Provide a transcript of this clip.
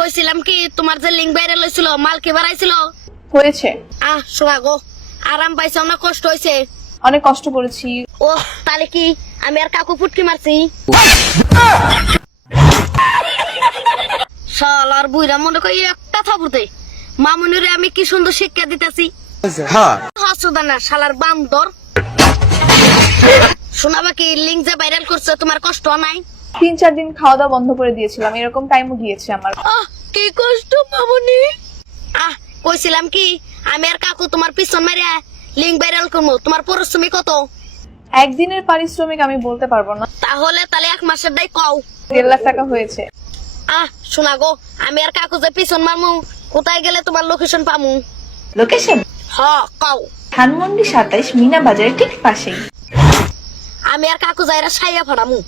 কইছিলাম কি তোমার যে লিঙ্ক ভাইরাল হয়েছিল মাল কি বাড়াইছিল হয়েছে। শোনা গো, আরাম পাইছো না কষ্ট হয়েছে? অনেক কষ্ট করেছি। ও তাহলে কি আমি আর কাকু ফুটকি মারছি? শালার বুইরা মনে করি একটা থাপুতে মামুনিরে আমি কি সুন্দর শিক্ষা দিতেছি। হাসুদা না শালার বান্দর। শোনাবা কি লিঙ্ক যে ভাইরাল করছে তোমার কষ্ট নাই? 3-4 দিন খাওয়া দাওয়া বন্ধ করে দিয়েছিলাম, এরকম টাইমও গিয়েছে আমার। কি কষ্ট মামুনি। কইছিলাম কি আমি আর কাকু তোমার পিছন মারিয়া লিঙ্ক ভাইরাল করবো। তোমার পরিশ্রমিক কত? একদিনের পারিশ্রমিক আমি বলতে পারবো না। তাহলে 1 মাসের দায় কও। 1.5 লাখ টাকা হয়েছে। শোনা গো, আমি আর কাকু যে পিছন মারমু, কোথায় গেলে তোমার লোকেশন পামু? লোকেশন? কও। ধানমন্ডি 27 মিনা বাজারের ঠিক পাশেই। আমি আর কাকু যাইরা সাইয়া ফাড়ামু।